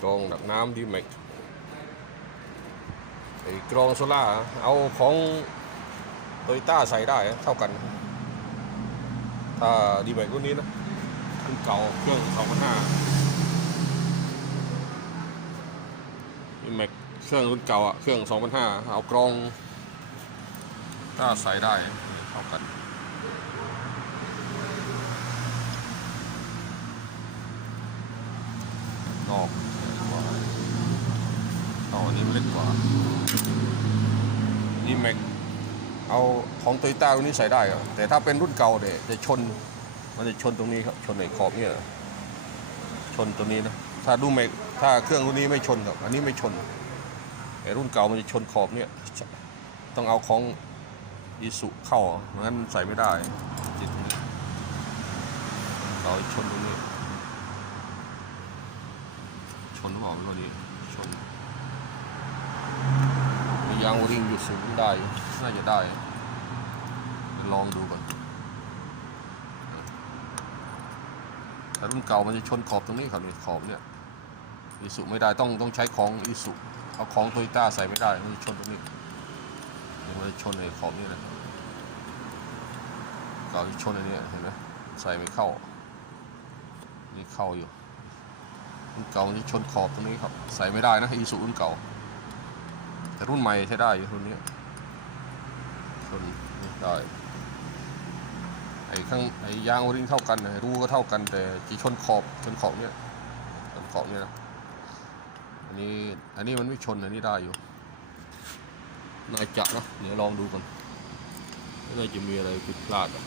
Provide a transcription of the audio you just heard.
กรองดักน้ำดีแม็กไอ้กรองโซล่าเอาของโตโยต้าใส่ได้เท่ากันถ้าดีแม็กรุ่นนี้นะรุ่นเก่าเครื่อง2,500ดีแม็กเครื่องรุ่นเก่าอะเครื่อง2,500เอากรองถ้าใส่ได้เท่ากัน นอกกว่าต่ออันนี้มันเล็กกว่า นี่แม็ก เอาของโตโยต้ารุ่นนี้ใส่ได้อะแต่ถ้าเป็นรุ่นเก่าเนี่ยจะชน มันจะชนตรงนี้ครับ ชนในขอบเนี่ยชนตรงนี้นะ ถ้าดูแม็ก ถ้าเครื่องรุ่นนี้ไม่ชนครับ อันนี้ไม่ชน แต่รุ่นเก่ามันจะชนขอบเนี่ย ต้องเอาของอีสุเข้าเพราะงั้นใส่ไม่ได้ติดตรงนี้เราชนตรงนี้ ชนหรือเปล่าไม่รู้ดีชนมียางวริงอยู่สูงได้น่าจะได้ลองดูก่อนแต่รุ่นเก่ามันจะชนขอบตรงนี้ครับนี่ขอบเนี่ยอีสุไม่ได้ต้องต้องใช้ของอีสุเอาของโตโยต้าใส่ไม่ได้มันจะชนตรงนี้เดี๋ยวมันจะชนในขอบนี่นะเก่าชนอันนี้เห็นไหมใส่ไม่เข้านี่เข้าอยู่ รุ่นเก่านจะชนขอบตรงนี้ครับ ใส่ไม่ได้นะอีสุรุ่นเก่า แต่รุ่นใหม่ใช้ได้อยู่รุ่นนี้ชนนี่ได้ไอ้ข้างไอ้ยางโอริงเท่ากันไอ้รูก็เท่ากันแต่จีชนขอบชนขอบเนี่ยชนขอบเนี่ยนะอันนี้อันนี้มันไม่ชนอันนี้ได้อยู่น่าจะนะเดี๋ยวลองดูกันไม่น่าจะมีอะไรผิดพลาดอะ